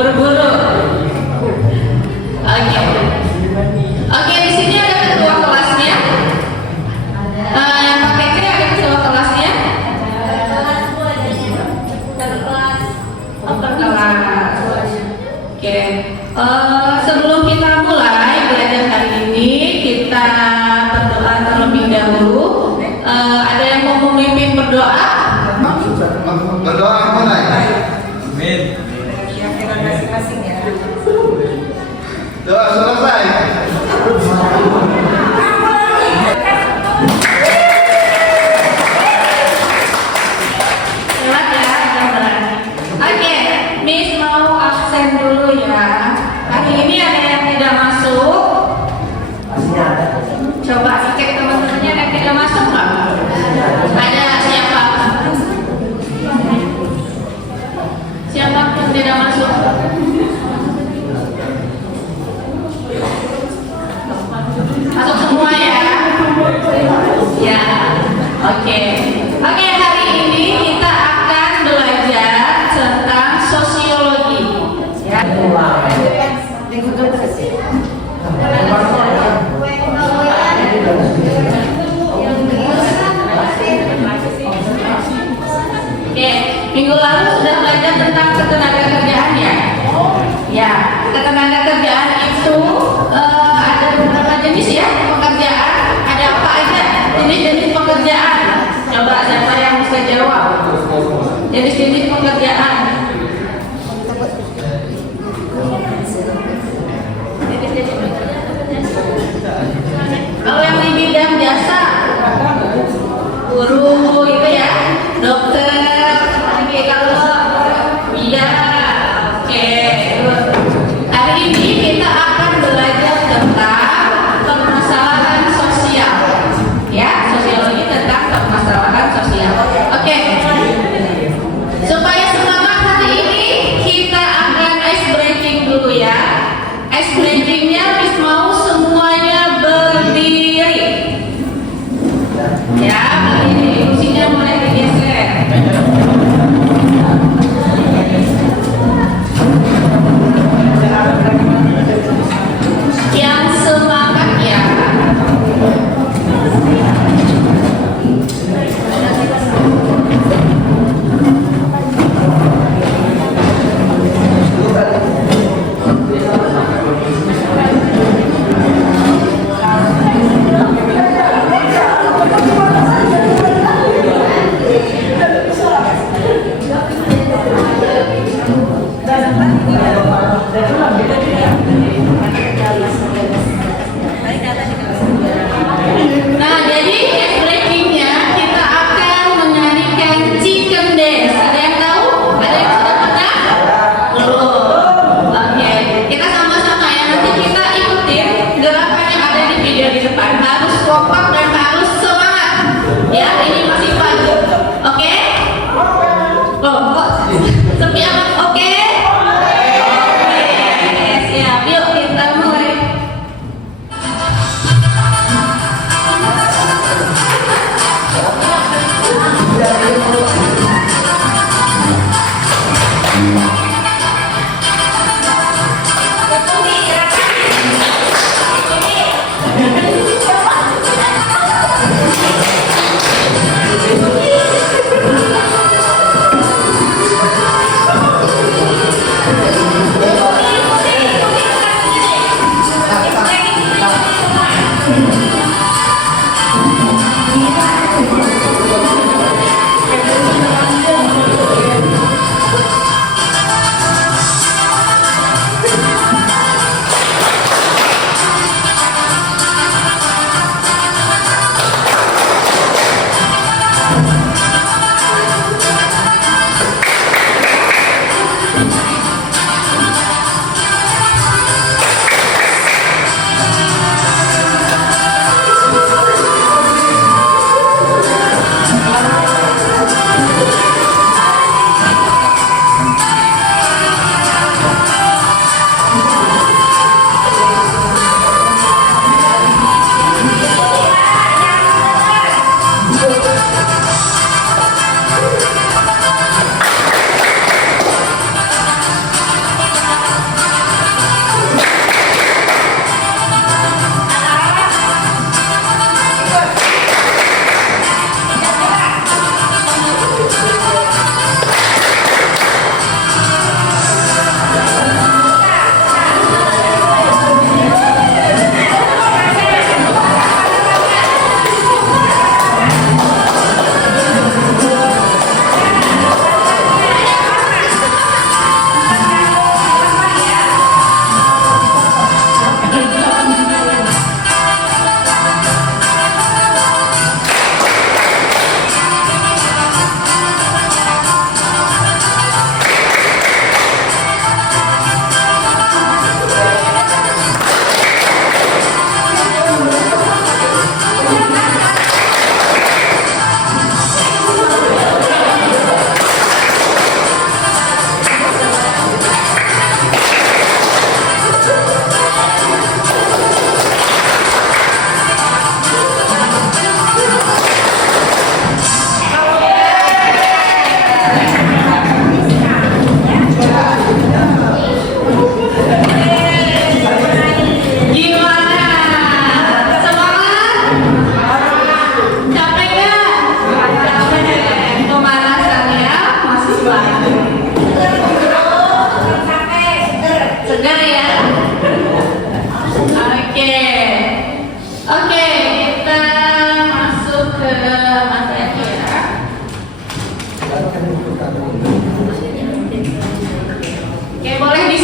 Buru-buru. Oke. Oke, di sini ada ketua kelasnya. Yang pakai C ada ketua kelasnya. Per kelas. Oke. Sebelum kita mulai belajar hari ini, kita berdoa terlebih dahulu. Ada yang mau memimpin berdoa? Berdoa mulai. Amin. Doa selesai. Lewat ya, jangan. Oke, Miss mau absen dulu ya. Hari ini ada yang tidak masuk. Coba cek teman-temannya yang tidak masuk nggak? Ada siapa? Siapa yang tidak masuk? Masuk semua ya? Ya, oke. Oke, hari ini kita akan belajar tentang sosiologi. Ya. Oke, minggu lalu sudah belajar tentang ketenaga kerjaan ya? Ya, ketenaga kerjaan itu ada beberapa jenis ya pekerjaan. Ada apa aja jenis-jenis pekerjaan? Coba siapa yang bisa jawab? Jenis-jenis pekerjaan. Kalau yang di bidang jasa, guru itu ya, dokter, oke, kalau iya, oke. Hari ini kita akan belajar tentang permasalahan sosial, ya, sosiologi tentang permasalahan sosial. Oke. Supaya semangat hari ini kita akan ice breaking dulu ya. Ice breakingnya Miss mau semuanya berdiri. Ya, berdiri. Kursinya mulai digeser. Yang semangat ya. Nah, jadi ice breakingnya kita akan menyanyikan chicken dance. Ada yang tahu? Ada yang sudah pernah? Belum. Oke, kita sama-sama ya. Nanti kita ikutin gerakan yang ada di video di depan. Harus kompak dan harus semangat. Ya, ini masih pagi. Oke? Loh, kok sepi amat? Oke?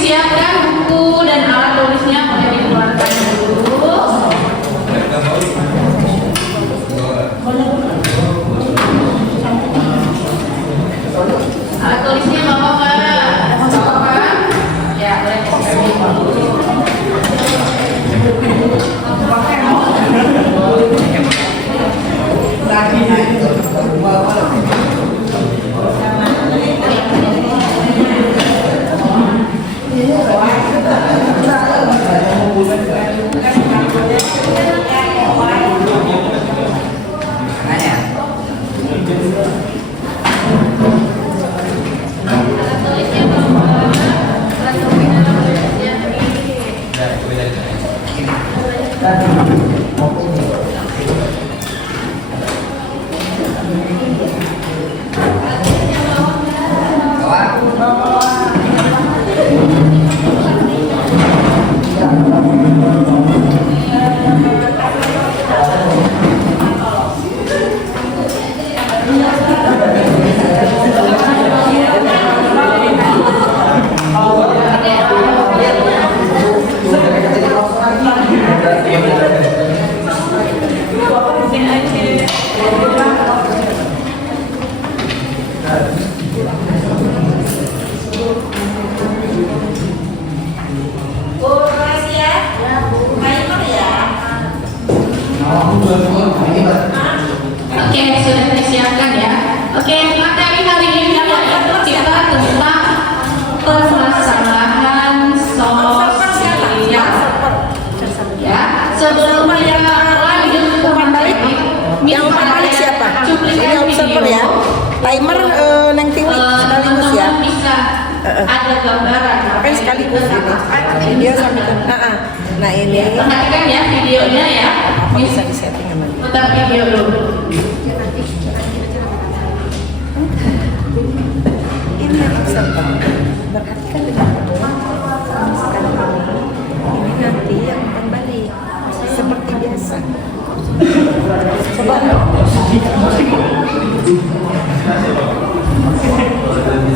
disiapkan buku dan alat tulisnya boleh dikeluarkan dulu. Alat tulisnya bapak ya boleh disiapkan dulu. Oke, sudah disiapkan ya. Oke, materi hari ini kita tentang permasalahan sosial. Ya, sebelum kita lanjut ke materi, Yang balik siapa? Ini observer ya. Timer neng tinggi sekaligus ya. teman-teman bisa ada gambaran. Kan sekaligus ini. Dia sambil Nah ini Perhatikan ya videonya ya. bisa disetting sama dia. Putar video dulu. Ini yang observer. Perhatikan dengan sekarang ini nanti yang kembali seperti biasa. Coba.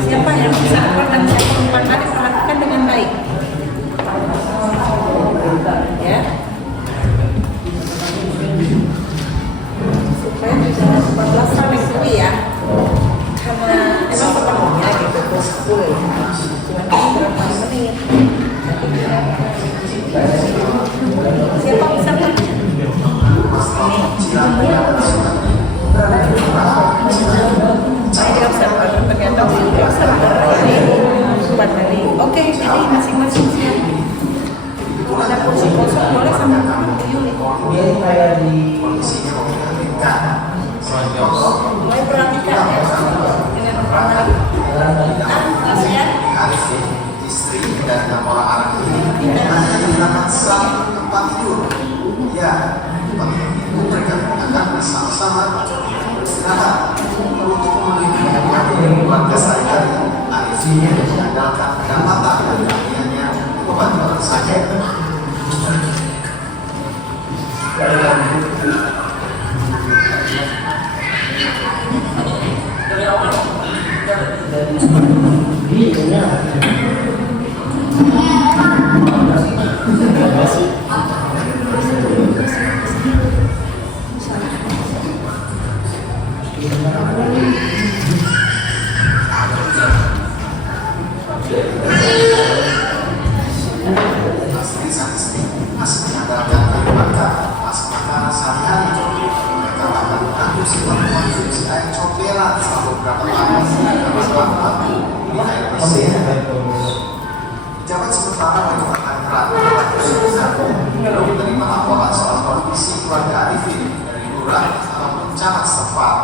Siapa yang bisa dan siapa yang kali perhatikan dengan baik. Ya. Supaya tidak 14 sampai itu ya. Karena emang sepenuhnya gitu tuh full. Cuma berapa menit. Siapa bisa Oke, jadi masing-masing siapa? Ada kursi kosong boleh sama Yuli. Mulai perhatikan ya. Istri dan orang anak ini hanya digunakan satu tempat tidur. Ya, itu mereka akan bersama-sama beristirahat untuk memenuhi keluarga saya. Arifin diandalkan pendapatan dan kaliannya membantu orang sakit. Jabat sementara menyebabkan kerat belum menerima laporan soal kondisi keluarga Arifin dari lurah ataupun camat setempat.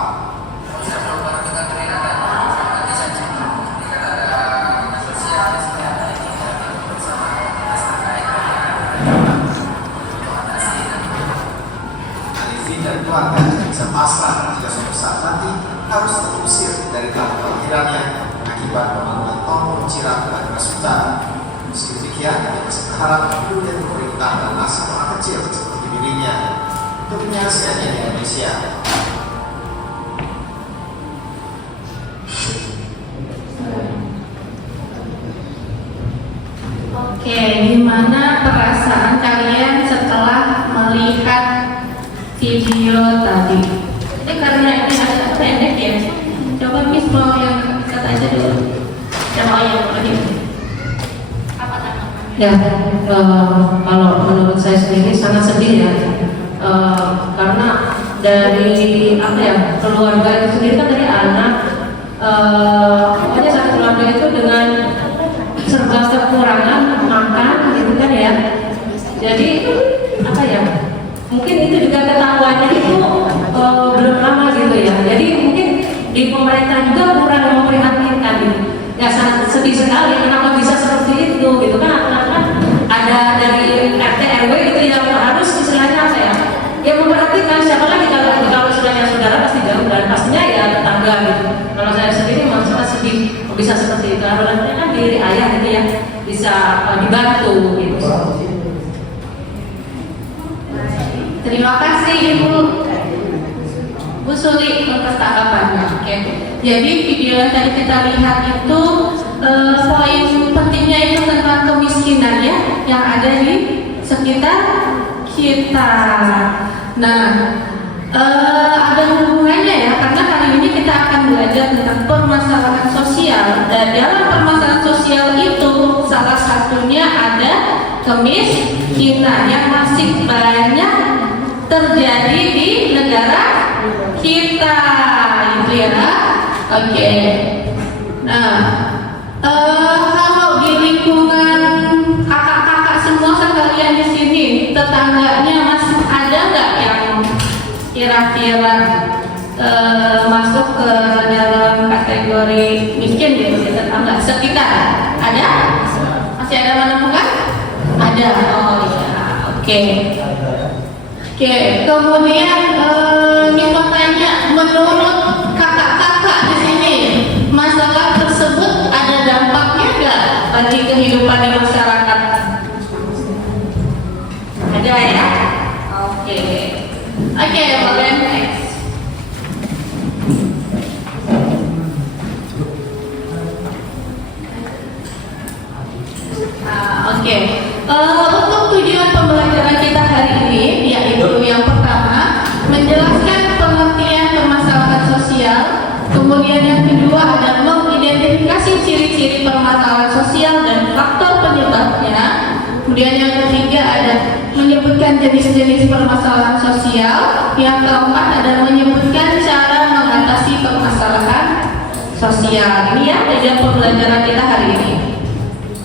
Arifin dan keluarga bisa pasrah jika suatu saat nanti harus terusir dari kampung kelahirannya akibat pembangunan tol Cirat dan Rasuta. Meski demikian, dia masih berharap dan pemerintah dan nasib orang kecil seperti dirinya untuk menyelesaikannya di Indonesia. Oke, gimana perasaan kalian setelah melihat video tadi? Ini karena ini agak pendek ya. Coba Miss mau yang kata aja dulu. Yang apa tanggapannya? Ya, kalau menurut saya sendiri sangat sedih ya, karena dari apa ya, keluarga itu sendiri kan dari anak, pokoknya satu keluarga itu dengan serba kekurangan makan gitu kan ya. Jadi apa ya, mungkin itu juga ketahuannya itu belum lama gitu ya. Jadi mungkin di pemerintah juga kurang memprihatinkan gitu. Ya sangat sedih sekali kenapa bisa seperti itu gitu kan. Karena ada dari RT RW itu yang harus istilahnya apa ya, yang memperhatikan. Siapa lagi kalau istilahnya saudara pasti jauh dan pastinya ya tetangga gitu. Kalau saya sendiri memang sangat sedih bisa seperti itu. Harusnya kan diri ayah gitu ya bisa dibantu gitu. Terima kasih Ibu. Bu Suli untuk tanggapannya. Oke. Jadi video yang tadi kita lihat itu poin pentingnya itu tentang kemiskinan ya yang ada di sekitar kita. Nah, ada hubungannya ya karena kali ini kita akan belajar tentang permasalahan sosial dan dalam permasalahan sosial itu salah satunya ada kemiskinan yang masih banyak terjadi di negara kita gitu ya. Oke. Nah, kalau di lingkungan kakak-kakak semua sekalian di sini, tetangganya masih ada nggak yang kira-kira masuk ke dalam kategori miskin gitu ya, tetangga sekitar? Ada? Masih ada menemukan? Ada. Oh iya. Oke. Oke. Kemudian kita tanya menurut kakak-kakak di sini masalah tersebut ada dampaknya nggak bagi kehidupan di masyarakat? Ada ya? Oke. Oke, boleh next. Oke. Untuk tujuan pembelajaran kita hari ini yaitu yang pertama menjelaskan pengertian permasalahan sosial, kemudian yang kedua ada mengidentifikasi ciri-ciri permasalahan sosial dan faktor penyebabnya, kemudian yang ketiga ada menyebutkan jenis-jenis permasalahan sosial, yang keempat ada menyebutkan cara mengatasi permasalahan sosial. Ini ya tujuan pembelajaran kita hari ini.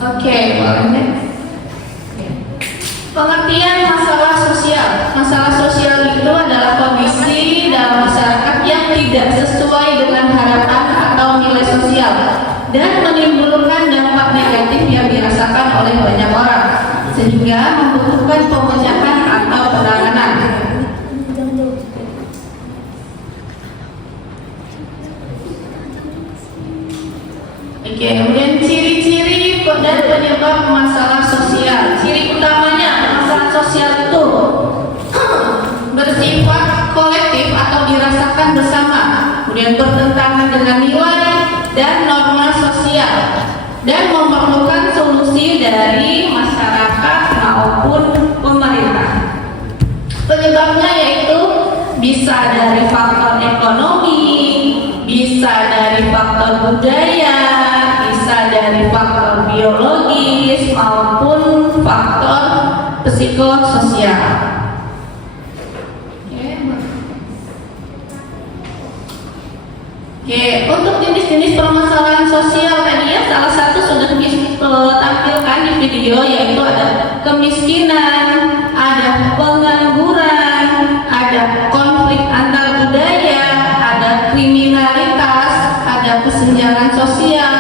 Oke, boleh. Pengertian masalah sosial. Masalah sosial itu adalah kondisi dalam masyarakat yang tidak sesuai dengan harapan atau nilai sosial dan menimbulkan dampak negatif yang dirasakan oleh banyak orang sehingga membutuhkan pemecahan atau penanganan. Oke, kemudian ciri-ciri dan penyebab masalah sosial. Ciri utamanya masalah sosial itu bersifat kolektif atau dirasakan bersama, kemudian bertentangan dengan nilai dan norma sosial dan memerlukan solusi dari masyarakat maupun pemerintah. Penyebabnya yaitu bisa dari faktor ekonomi, bisa dari faktor budaya, bisa dari faktor biologis maupun faktor psikososial. Oke, untuk jenis-jenis permasalahan sosial tadi ya salah satu sudah ditampilkan di video yaitu ada kemiskinan, ada pengangguran, ada konflik antar budaya, ada kriminalitas, ada kesenjangan sosial,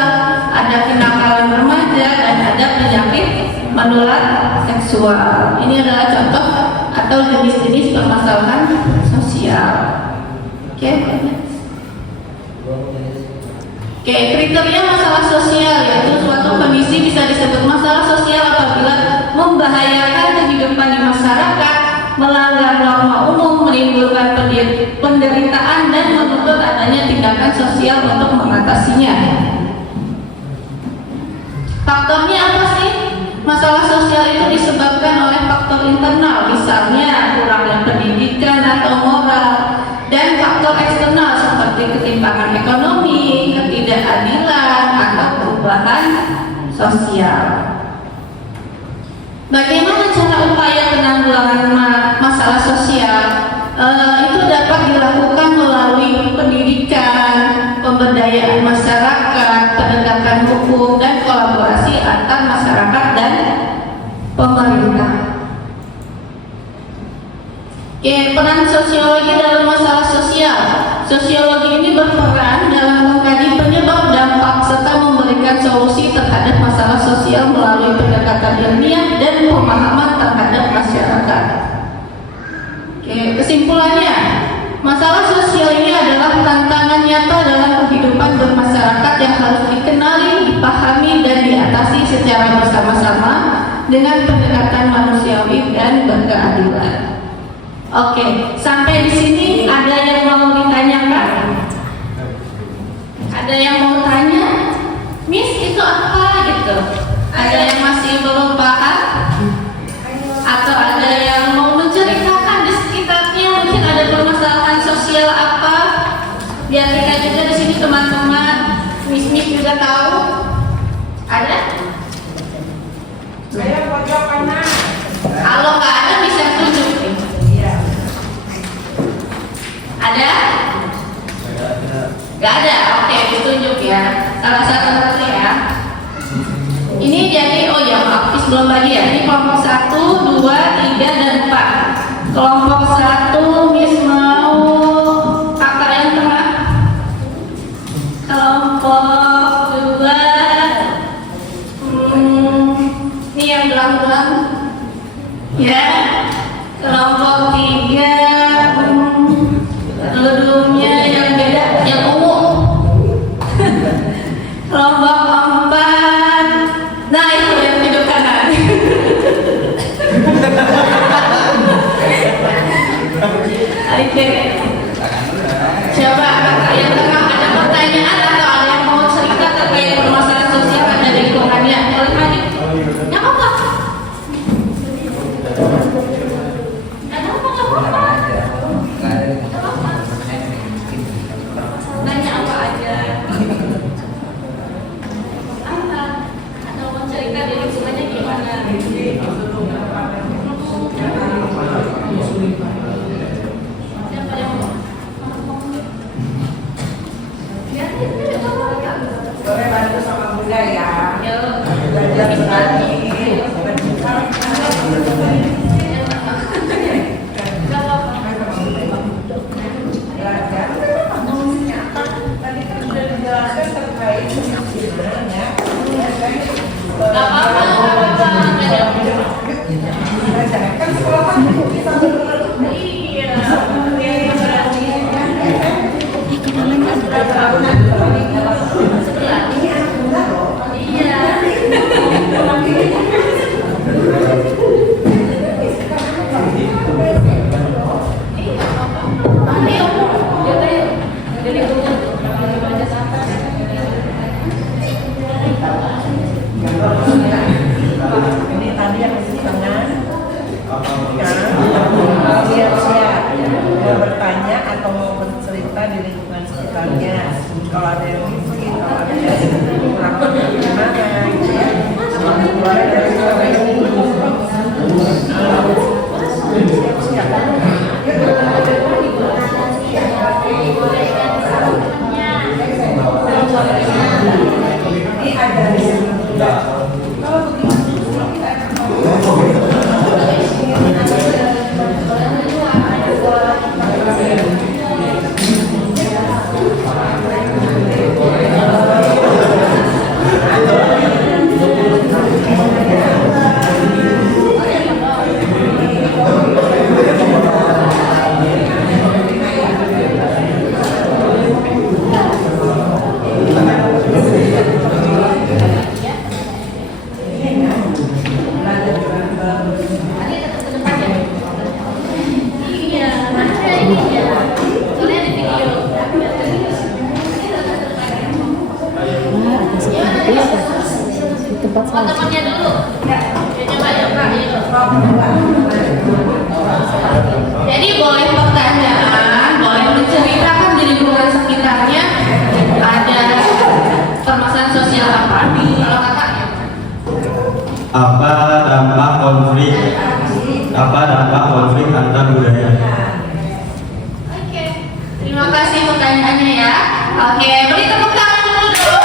ada kenakalan remaja dan ada penyakit menular seksual. Ini adalah contoh atau jenis-jenis permasalahan sosial. Oke. Oke, kriteria masalah sosial yaitu suatu kondisi bisa disebut masalah sosial apabila membahayakan kehidupan di masyarakat, melanggar norma umum, menimbulkan penderitaan dan menuntut adanya tindakan sosial untuk mengatasinya. Faktornya apa sih? misalnya kurangnya pendidikan atau moral, dan faktor eksternal seperti ketimpangan ekonomi, ketidakadilan, atau perubahan sosial. Bagaimana cara upaya penanggulangan masalah sosial? Itu dapat dilakukan melalui pendidikan, pemberdayaan masyarakat, penegakan hukum, dan kolaborasi antar masyarakat dan pemerintah. Peran sosiologi dalam masalah sosial. Sosiologi ini berperan dalam mengkaji penyebab, dampak, serta memberikan solusi terhadap masalah sosial melalui pendekatan ilmiah dan pemahaman terhadap masyarakat. Kesimpulannya, masalah sosial ini adalah tantangan nyata dalam kehidupan bermasyarakat yang harus dikenali, dipahami, dan diatasi secara bersama-sama dengan pendekatan manusiawi dan berkeadilan. Oke, sampai di sini ada yang mau ditanyakan? Ada yang mau tanya? Miss, itu apa gitu? Ada yang masih belum paham? Atau ada yang mau menceritakan di sekitarnya mungkin ada permasalahan sosial apa? Biar kita juga di sini teman-teman, Miss juga tahu. Ada? Saya pojok kanan. Kalau nggak ada bisa tunjuk. Ada? Gak ada? Oke, ditunjuk ya. Salah satu ya. Ini jadi, oh ya maaf, belum lagi ya. Ini kelompok 1, 2, 3, dan 4. Kelompok 1, Miss mau kakak yang tengah. Kelompok 2, ini yang belang-belang. Ya. Kelompok 3, gedungnya yang beda, yang ungu. Kelompok 4, nah itu yang hidup kanan. Oke. Coba kakak yang tengah ada pertanyaan atau ada yang mau cerita terkait permasalahan sosial ada di lingkungannya? Boleh maju. Nggak apa-apa. Nanya apa aja. Atau mau cerita di lingkungannya gimana? Siapa yang mau? Boleh bantu sama Bunda ya. Yuk. Belajar berani. Gak apa-apa, gak apa-apa. Kan sekolah kan bisa Iya. Sebelah. Iya. ini tadi yang di tengah. Siap-siap mau bertanya atau mau bercerita di lingkungan sekitarnya. Kalau ada yang miskin, kalau ada yang kurang gimana gitu ya. Mulai dari sekarang ini. Siap-siap. Ini ada. Temannya dulu. Ya, coba ya Kak. Jadi boleh pertanyaan, boleh menceritakan di lingkungan sekitarnya ada permasalahan sosial apa? Kalau kakaknya? Apa dampak konflik antar budaya? Oke, terima kasih pertanyaannya ya. Oke, beri tepuk tangan dulu dong.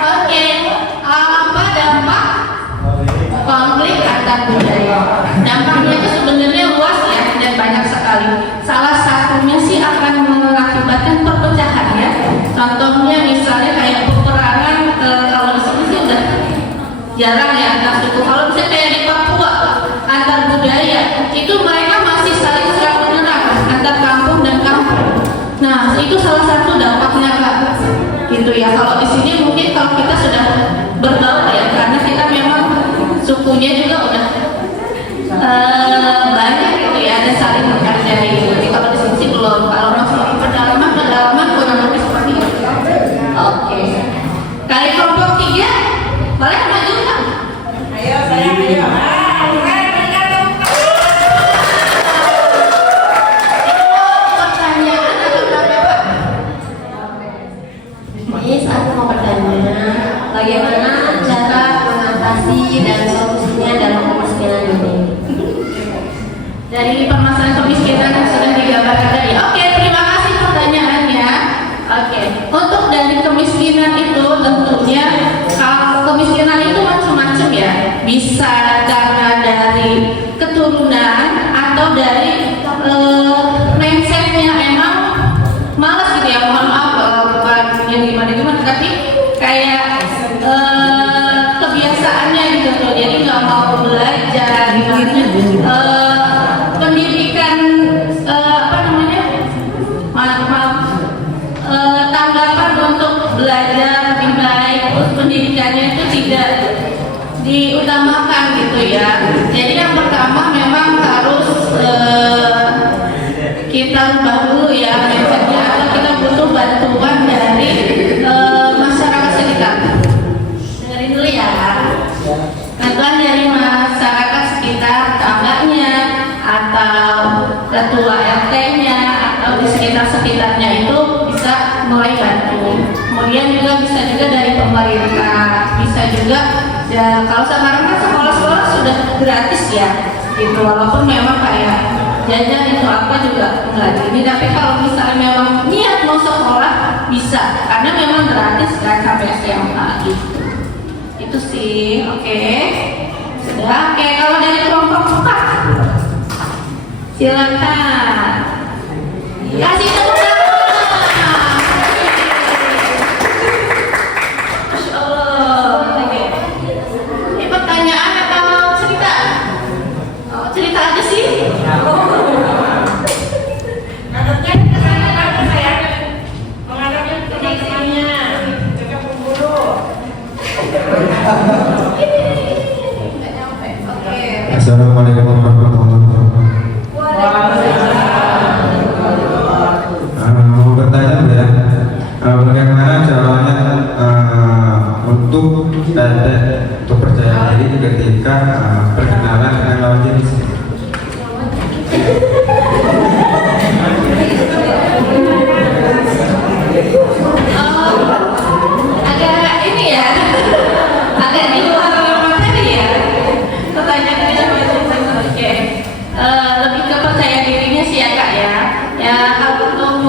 Oke, apa dampak konflik antar budaya? Dampaknya itu sebenarnya luas ya dan banyak sekali. Salah satunya sih akan mengakibatkan perpecahan ya. Contohnya misalnya kayak peperangan, kalau di sini sih udah jarang ya antar suku. Kalau misalnya kayak di Papua antar budaya itu mereka masih saling serang menyerang antar kampung dan kampung. Nah itu salah satu dampaknya Kak. Gitu ya. Kalau di sini mungkin kalau kita sudah bergaul ya karena kita memang sukunya juga udah banyak gitu ya dan saling menghargai. Jadi kalau di sini sih belum. Kalau masuk pedalaman kurang lebih seperti itu. Oke. Kali kelompok 3 boleh maju Kak? Ayo saya ayo. Pertanyaan atau berapa Pak? Miss, aku mau bertanya, bagaimana cara mengatasi dan solusinya dalam kemiskinan ini? Dari permasalahan kemiskinan yang sudah digambarkan tadi. Oke, terima kasih pertanyaannya. Oke, untuk dari kemiskinan itu tentunya kalau kemiskinan itu macam-macam ya. Bisa karena dari keturunan atau dari mindsetnya emang malas gitu ya. Mohon maaf bukan yang gimana-gimana, tapi kayak kebiasaannya gitu tuh. Jadi nggak mau belajar gimana. Pendidikan tanggapan untuk belajar lebih baik, pendidikannya itu tidak diutamakan gitu ya. Jadi yang pertama memang harus kita ubah dulu ya mindsetnya, atau kita butuh bantuan dari masyarakat sekitar. Dengerin dulu ya. Bantuan dari masyarakat sekitar, tetangganya atau ketua RT-nya atau di sekitarnya itu bisa mulai bantu. Kemudian juga bisa juga dari pemerintah, bisa juga ya, kalau sekarang kan sekolah-sekolah sudah gratis ya gitu, walaupun memang kayak jajan itu apa juga enggak gini, tapi kalau misalnya memang niat mau sekolah bisa karena memang gratis kan sampai SMA gitu. Itu sih. Oke. Sudah. Oke, kalau dari kelompok 4 silakan. Kasih tepuk tangan. Masya Allah. Oke. Ini pertanyaan atau cerita? Oh, cerita aja sih. Ngadepnya ke saya. Menghadapnya ke belakangnya. Jaga pemburu. Assalamualaikum warahmatullahi wabarakatuh. Mau bertanya ya, bagaimana caranya untuk percaya diri ketika perkenalan dengan lawan jenis? Agak ini ya, agak di luar materi ya. Pertanyaannya oke. Lebih ke percaya dirinya sih ya Kak ya. Ya kalau untuk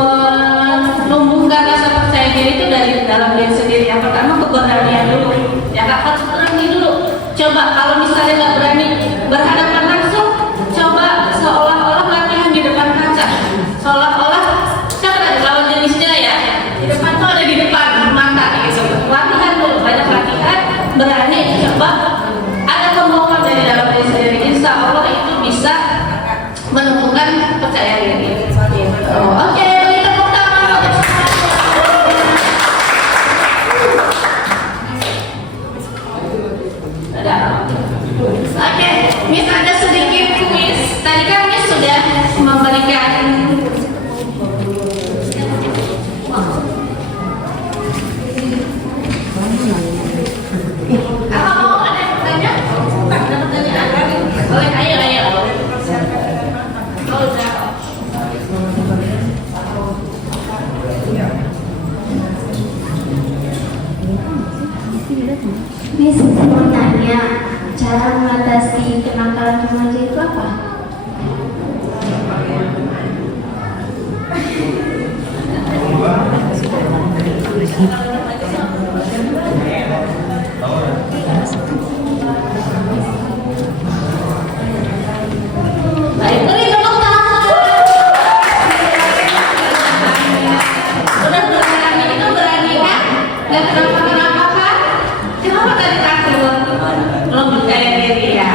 menumbuhkan rasa percaya diri itu dari dalam diri sendiri. Yang pertama keberanian dulu. Ya Kak harus berani dulu. Coba kalau misalnya nggak berani berhadapan langsung, coba seolah-olah latihan di depan kaca. Seolah-olah coba dari lawan jenisnya ya. Di depan tuh ada di depan mata gitu. Latihan dulu, banyak latihan, berani coba. Ada kemauan dari dalam diri sendiri. Insya Allah itu bisa menumbuhkan percaya diri. Oke, kita tepuk tangan. Ada. Oke, misalnya Miss, saya mau tanya, cara mengatasi kenakalan remaja itu apa? Baik, beri tepuk tangan. Udah berani itu berani kan? Gak kenapa-kenapa kan? Kenapa tadi takut? Belum percaya diri ya.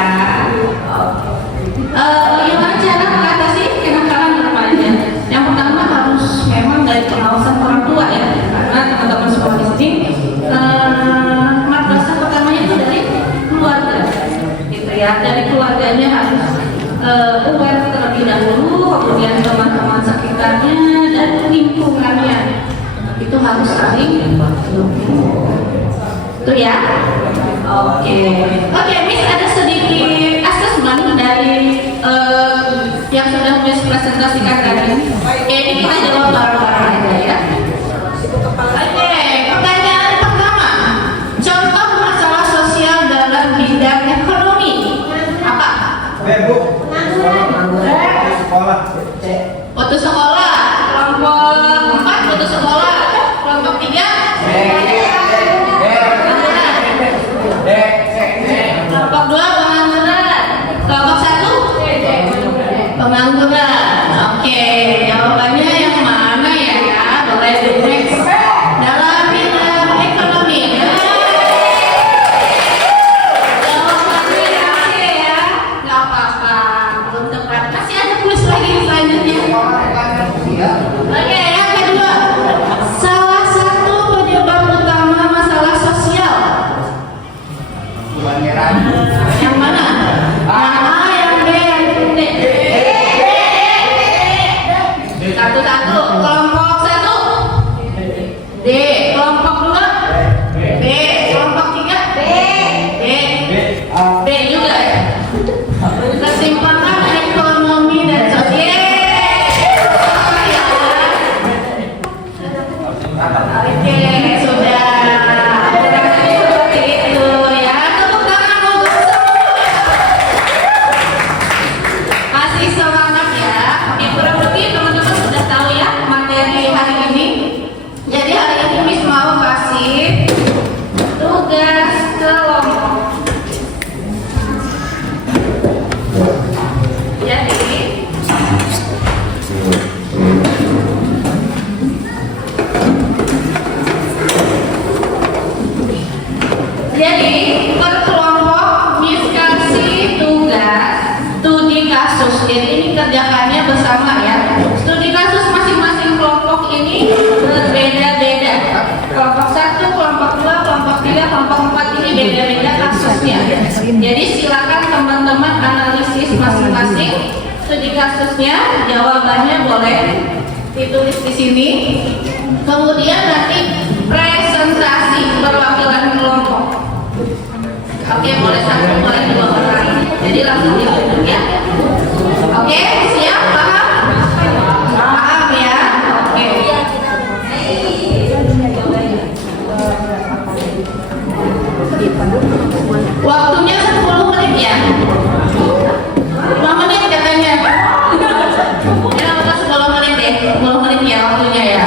Bagaimana cara mengatasi kenakalan remaja? Yang pertama harus memang dari pengawasan orang tua ya, karena teman-teman sekolah di sini madrasah pertamanya itu dari keluarga, gitu ya. Dari keluarganya harus aware terlebih dahulu, kemudian teman-teman sekitarnya dan lingkungannya itu harus saling itu ya. Oke, Miss, ada sedikit asesmen dari yang sudah Miss presentasikan tadi. Ini kita jawab bareng-bareng aja ya. Oke, pertanyaan pertama, contoh masalah sosial dalam bidang ekonomi apa? Putus sekolah, kelompok 4 putus sekolah, kelompok 3 kelompok 2 pengangguran, kelompok 1 pengangguran. Oke, jawabannya yang mana ya? Boleh di next. Dalam bidang ekonomi. Jawabannya ya, nggak apa-apa, belum tepat. Masih ada kuis lagi selanjutnya. Oke, yang kedua, salah satu penyebab utama masalah sosial. Yang mana? Yang A, yang B, yang D. Satu-satu. Kelompok 1 D. Kelompok 2 B. Kelompok 3 B. B juga ya. Ketimpangan ekonomi dan sosial. Oke, sudah. Seperti itu ya. Tepuk tangan untuk semua. Masih semangat ya. Oke, kurang lebih teman-teman sudah tahu ya materi hari ini. Jadi hari ini Miss mau kasih tugas kelompok. Jadi per kelompok Miss kasih tugas studi kasus. Jadi ini kerjakannya bersama ya. Studi kasus masing-masing kelompok ini berbeda-beda. Kelompok 1, kelompok 2, kelompok 3, kelompok 4 ini beda-beda kasusnya. Jadi silakan teman-teman analisis masing-masing studi kasusnya. Jawabannya boleh ditulis di sini. Kemudian nanti presentasi perwakilan kelompok. Oke, boleh 1, boleh 2 orang. Jadi langsung ditunjuk ya. Oke, siap? Paham? Paham ya? Oke. Waktunya 10 menit ya. 5 menit katanya. Ya, udah 10 menit deh. 10 menit ya waktunya ya.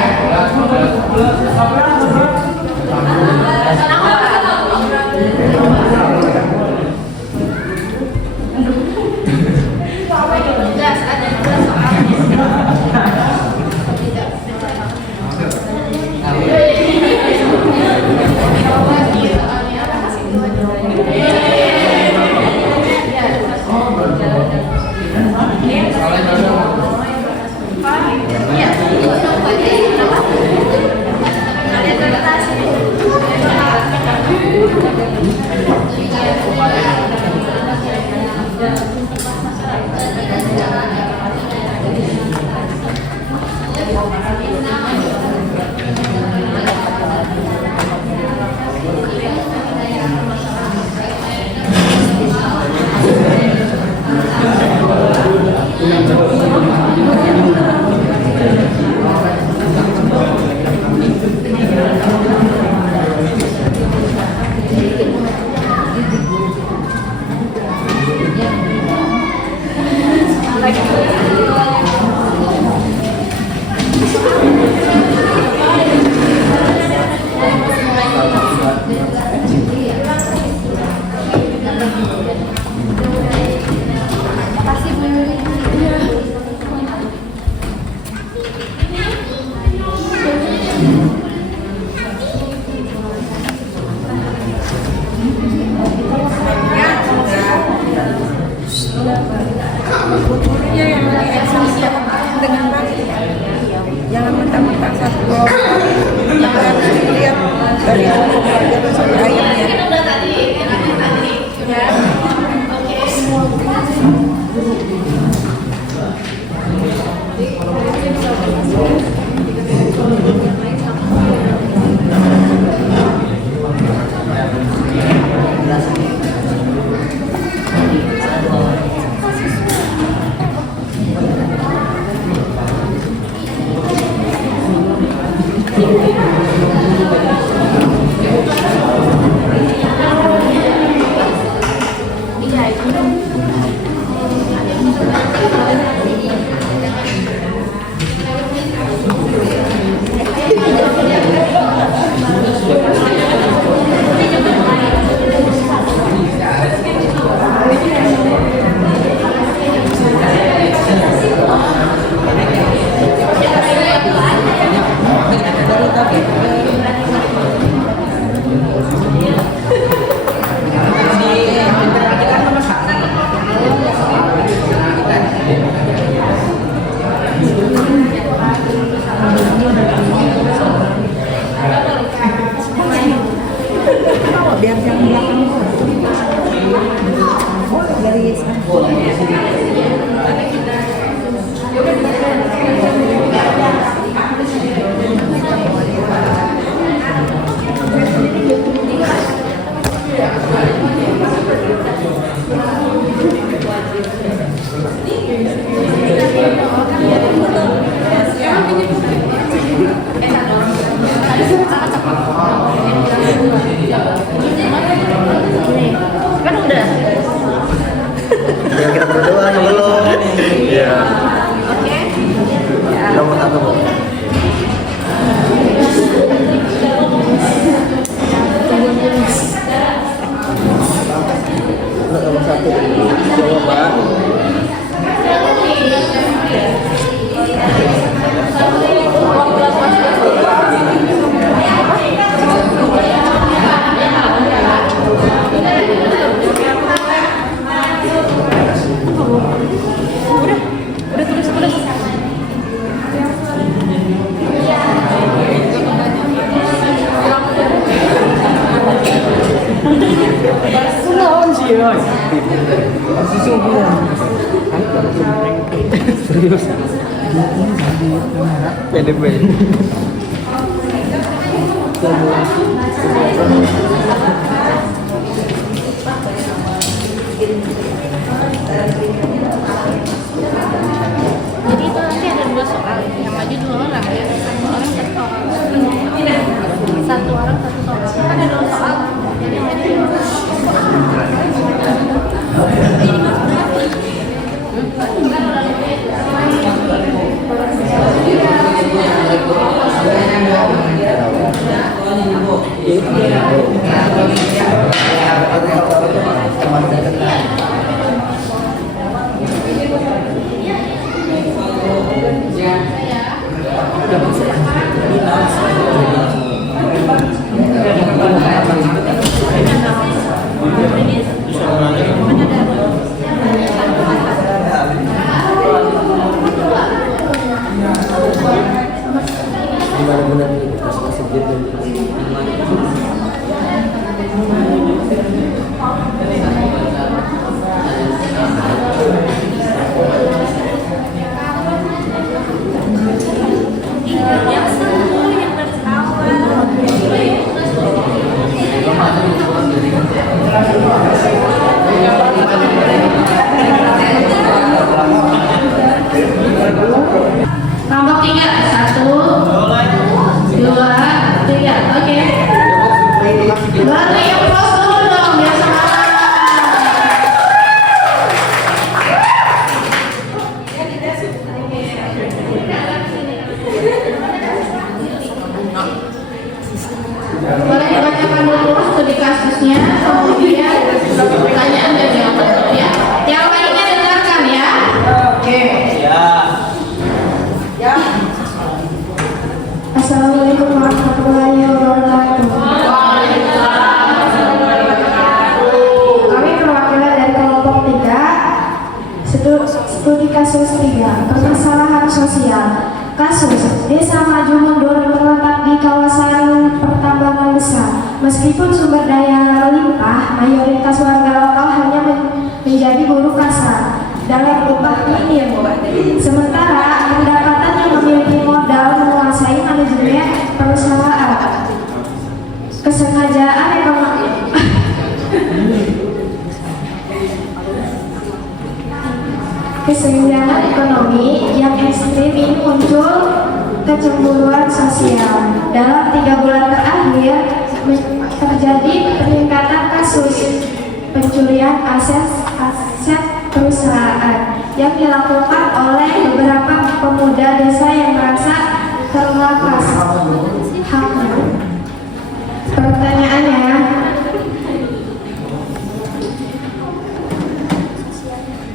buburnya yang siap dengan baik, jangan mentah-mentah satu yang harus dilihat dari bumbu sampai airnya. Mungkin udah tadi, ya. Oke. Biar jangan belakang dari Kan udah. Yang kita berdua yang belum. Iya. Oke. Nomor satu. Nomor satu. Jawaban. Serius. PDB. Jadi itu nanti ada 2 soal, yang maju 2 orang ya, satu orang satu soal. Satu orang satu soal. Ada 2 soal. Jadi maju 2 orang. Nomor 3, 1, 2, 3, oke. Lari yang close dulu dong, biar semangat. Boleh dibacakan dulu Kasus Desa Maju Mundur terletak di kawasan pertambangan besar. Meskipun sumber daya melimpah, mayoritas warga lokal hanya menjadi buruh kasar dalam upah minim. Sementara pendapatannya memiliki modal menguasai manajemen perusahaan. Kesengajaan ekonomi Kesenjangan ekonomi yang ekstrim ini muncul kecemburuan sosial. Dalam 3 bulan terakhir terjadi peningkatan kasus pencurian aset perusahaan yang dilakukan oleh beberapa pemuda desa yang merasa terlampas haknya. Pertanyaannya,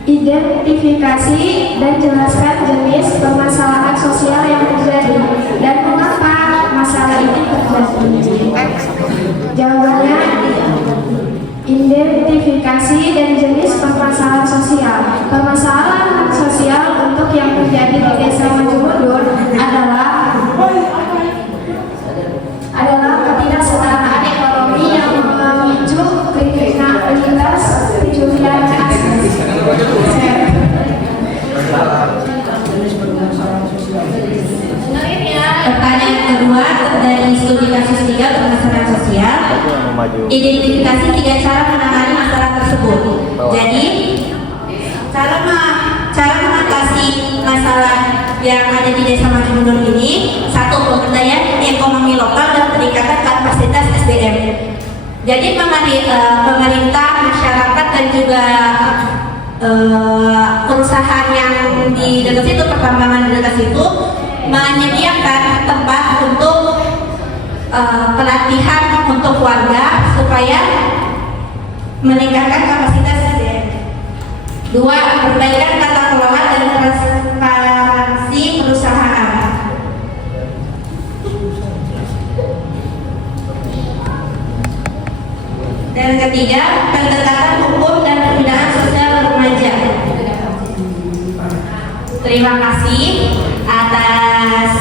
identifikasi dan jelaskan jenis permasalahan sosial yang terjadi dan mengapa masalah ini terjadi. Jawabannya, identifikasi dan jenis permasalahan sosial. Permasalahan sosial untuk yang terjadi di Desa Maju Mundur adalah ketidaksetaraan ekonomi yang memicu kriminalitas pencurian aset. Pertanyaan kedua dari studi kasus 3 permasalahan sosial. Identifikasi 3 cara menangani masalah tersebut. Jadi cara mengatasi masalah yang ada di Desa Maju Mundur ini, 1, pemberdayaan ekonomi lokal dan peningkatan kapasitas SDM. Jadi pemerintah, masyarakat dan juga perusahaan yang di dekat situ, pertambangan di dekat situ menyediakan tempat untuk pelatihan untuk warga supaya meningkatkan kapasitas SDM. 2, perbaikan tata kelola dan transparansi perusahaan. Dan ketiga, pendekatan hukum dan pembinaan sosial remaja. Terima kasih atas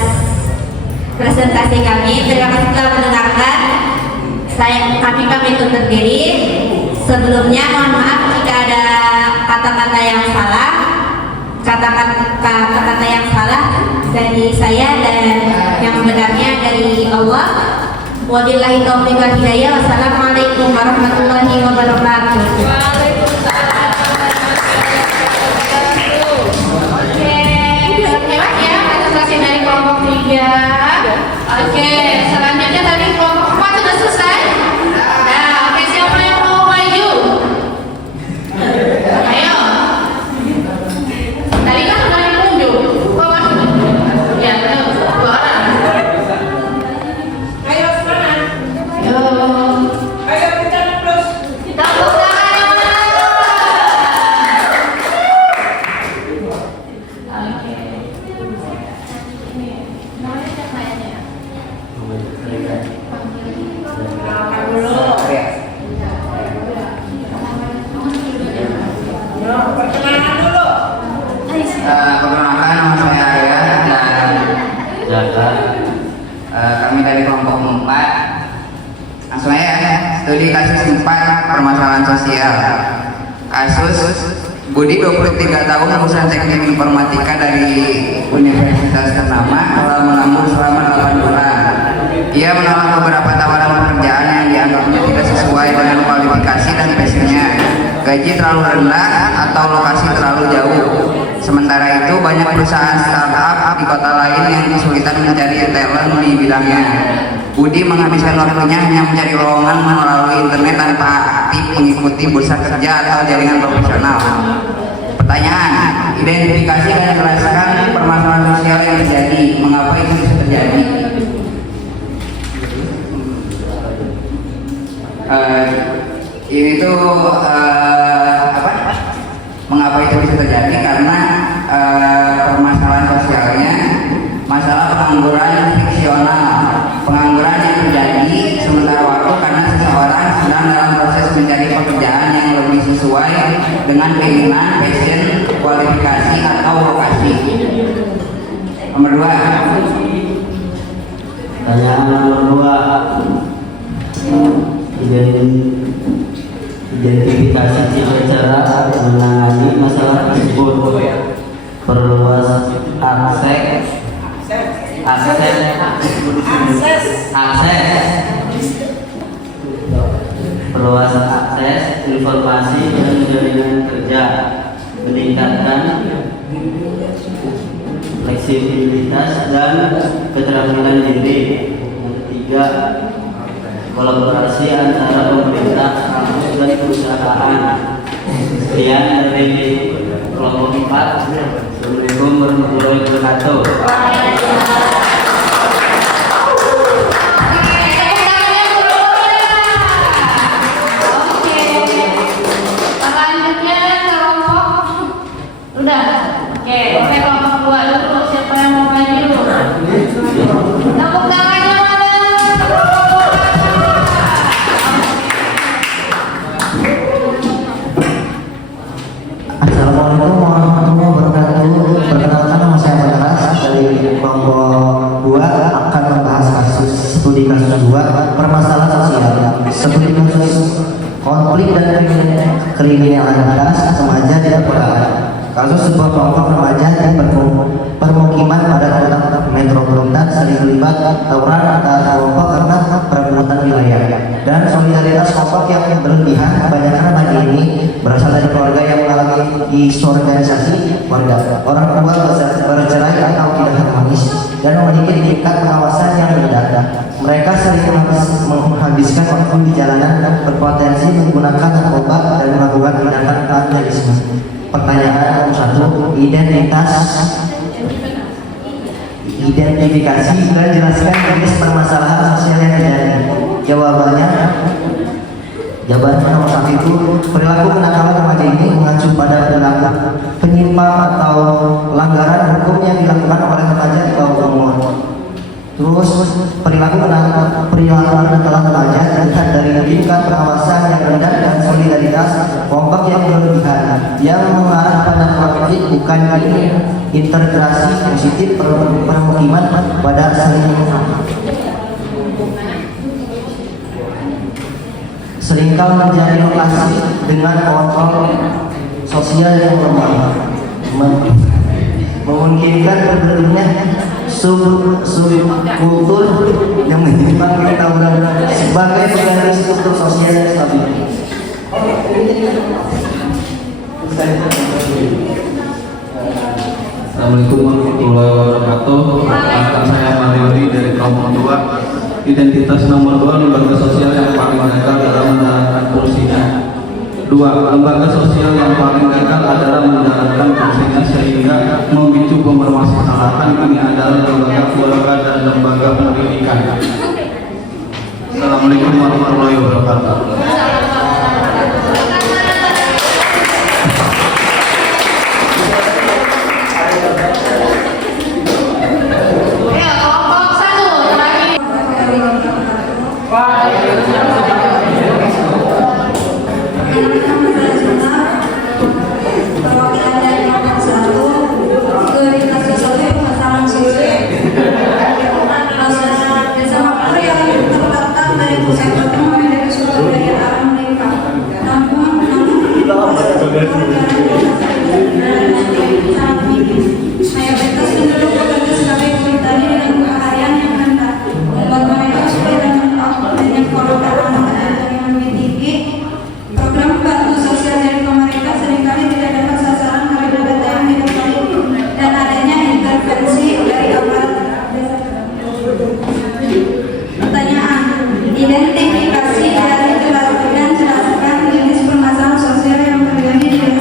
presentasi kami. Terima kasih telah mendengarkan. Kami pamit undur diri. Sebelumnya mohon maaf jika ada kata-kata yang salah, kata-kata yang salah dari saya dan yang benarnya dari Allah. Wabillahi taufiq wal hidayah. Wassalamualaikum warahmatullahi wabarakatuh. Oke, terima ya presentasi dari kelompok 3. Oke, selanjutnya dari kelompok 4 sudah selesai. Nah, oke, siapa yang mau maju? Ayo. Tadi kan sudah ditunjuk. Ya, betul. 2 orang. Ayo semangat. Ayo. Ayo kita plus. Tepuk tangan. Oke. Ini namanya siapa ya? Makan dulu. Yo, perkenalan dulu. Perkenalkan, nama saya Arya dan Jaga. kami dari kelompok 4. Langsung aja ya, studi kasus 4 permasalahan sosial. Kasus Budi 23 tahun lulusan teknik informatika dari universitas ternama telah menganggur selama 8 bulan. Ia menolak beberapa tawaran pekerjaan yang dianggapnya tidak sesuai dengan kualifikasi dan passionnya. Gaji terlalu rendah atau lokasi terlalu jauh. Sementara itu banyak perusahaan startup di kota lain yang kesulitan mencari talent di bidangnya. Budi menghabiskan waktunya hanya mencari lowongan melalui internet tanpa aktif mengikuti bursa kerja atau jaringan profesional. Pertanyaan, identifikasi dan jelaskan permasalahan sosial yang terjadi. Mengapa itu bisa terjadi? Ini tuh mengapa itu bisa terjadi? Karena permasalahan sosialnya masalah pengangguran fiksional, pengangguran yang terjadi sementara waktu karena seseorang sedang dalam proses mencari pekerjaan yang lebih sesuai dengan keinginan, passion, kualifikasi atau lokasi. Nomor 2. Pertanyaan nomor 2. Identifikasi cara menangani masalah tersebut. Perluas perluas akses informasi dan jaringan kerja, meningkatkan fleksibilitas dan keterampilan diri. Yang ketiga, kolaborasi antara pemerintah, kampus dan perusahaan. Sekian dari kelompok 4. Assalamualaikum warahmatullahi wabarakatuh. Assalamualaikum warahmatullahi wabarakatuh. Perkenalkan, nama saya Bagas dari kelompok 2 akan membahas studi kasus 2 permasalahan sosial. Studi kasus konflik dan kriminalitas remaja di Korea. Kasus sebuah kelompok remaja di permukiman pada kota metropolitan sering terlibat tawuran antara kelompok karena perebutan wilayah dan solidaritas kelompok yang berlebihan. Kebanyakan remaja ini berasal dari keluarga yang mengalami disorganisasi keluarga, orang tua bercerai atau tidak harmonis, dan memiliki tingkat pengawasan yang rendah. Mereka sering menghabiskan waktu di jalanan dan berpotensi menggunakan narkoba dan melakukan tindakan vandalisme. Pertanyaan nomor 1, identifikasi dan jelaskan jenis permasalahan sosial yang terjadi. Jawabannya nomor 1 itu perilaku kenakalan remaja ini mengacu pada perilaku penyimpang atau pelanggaran hukum yang dilakukan oleh remaja di bawah umur. Terus perilaku kenakalan remaja terlihat dari tingkat pengawasan yang rendah dan solidaritas kelompok yang berlebihan yang mengarah pada konflik, bukan integrasi positif permukiman pada seringkali menjadi lokasi dengan kontrol sosial yang lemah, memungkinkan terjadinya subkultur yang menyebabkan tawuran sebagai pengganti struktur sosial yang stabil. Assalamualaikum warahmatullahi wabarakatuh. Perkenalkan, saya Mariori dari kelompok 2. Identitas nomor 2, lembaga sosial yang paling gagal dalam menjalankan fungsinya. 2. Lembaga sosial yang paling gagal adalah menjalankan fungsinya sehingga memicu permasalahan ini adalah lembaga keluarga dan lembaga pendidikan. Assalamualaikum warahmatullahi wabarakatuh. Identifikasi dan jelaskan jenis permasalahan sosial yang terjadi di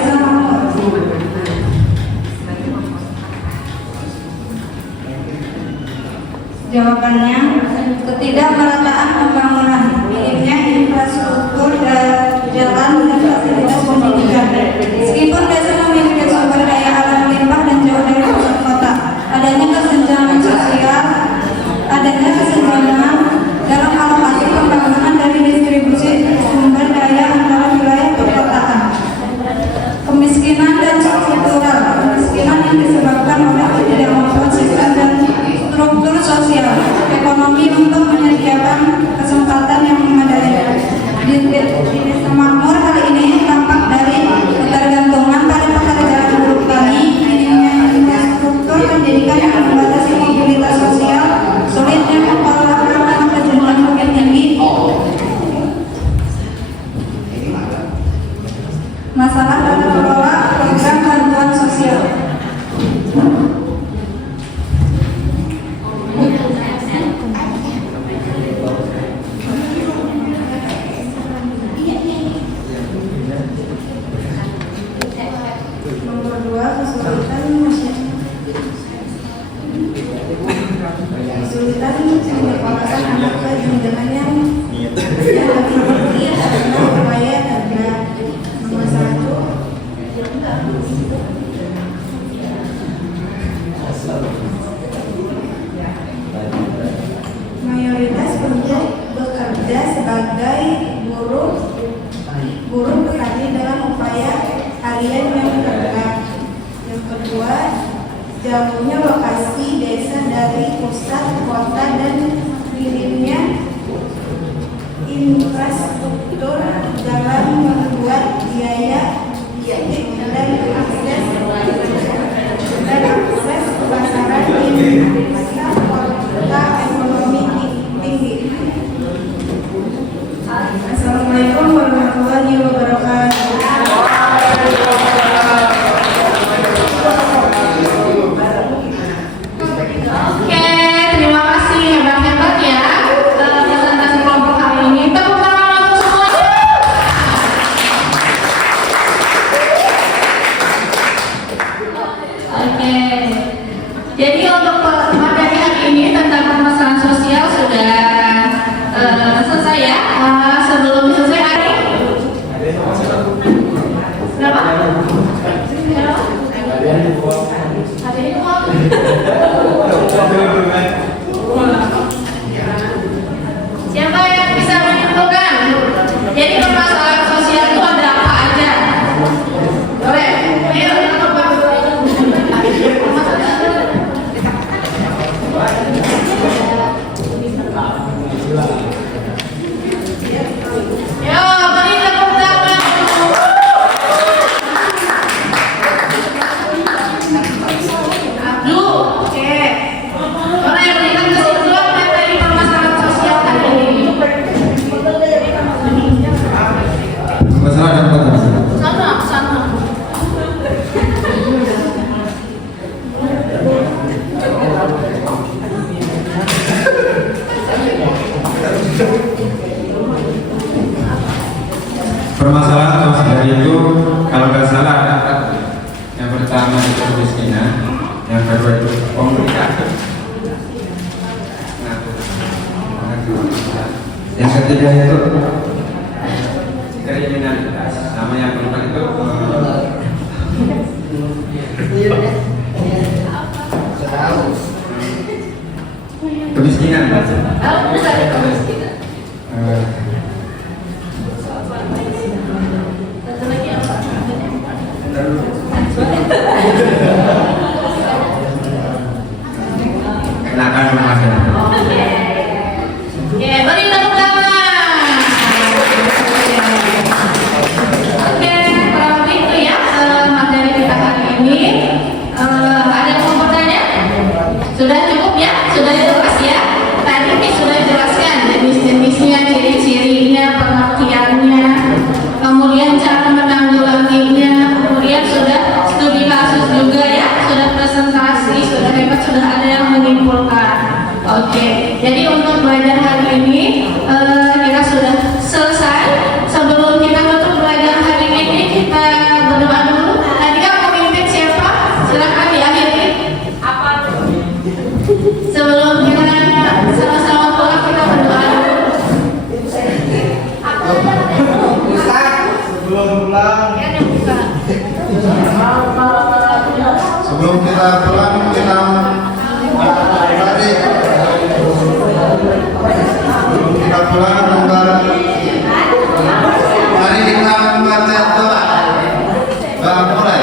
masalah tata kelola program bantuan sosial. Nomor 2, kesulitan menyekolahkan anak ke jenjang yang lebih tinggi karena upaya terberat. Nomor 1, mayoritas penduduk bekerja sebagai buruh petani dalam upaya harian yang terberat. Yang kedua, jauhnya lokasi desa dari pusat kota dan minimnya infrastruktur dalam membuat biaya dan akses pasaran di masa kota ekonomi tinggi. Assalamualaikum warahmatullahi wabarakatuh. Oke, terima kasih hebat-hebat ya presentasi kelompok hari ini. Tepuk tangan untuk semuanya. Oke, jadi untuk materi hari ini tentang permasalahan sosial sudah selesai ya. Sebelum selesai hari berapa? Ada ini siapa yang bisa menentukan? Jadi permasalahan sosial itu ada apa aja? Boleh? Ayo, yo, beri tepuk tangan. Abdul, oke. Boleh berikan kesimpulan materi permasalahan sosial hari ini. Masalah apa? Sama. Permasalahan sosial itu kalau nggak salah ada yang pertama itu kemiskinan, yang kedua itu komunikasi, yang ketiga itu kriminalitas, sama yang keempat itu kemiskinan. Kenakan remaja. Oke, beri tepuk tangan. Oke, kalau begitu ya materi kita hari ini. Ada yang mau bertanya? Sudah cukup ya? Sudah jelas ya? Tadi sudah jelaskan jenis-jenisnya, ciri-cirinya, pengertiannya, kemudian cara menanggulanginya, kemudian sudah studi kasus juga ya, sudah presentasi, sudah hebat, sudah ada yang menyimpulkan. Oke, jadi untuk belajar hari ini kita sudah selesai. Sebelum kita tutup belajar hari ini, kita berdoa dulu. Tadi kan pemimpin siapa? Silakan diakhiri. Apa? Sebelum kita sama-sama pulang, kita berdoa dulu. Sebelum kita pulang, kita mari kita membaca doa. Mulai.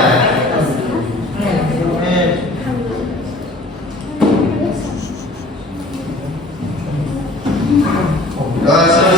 Doa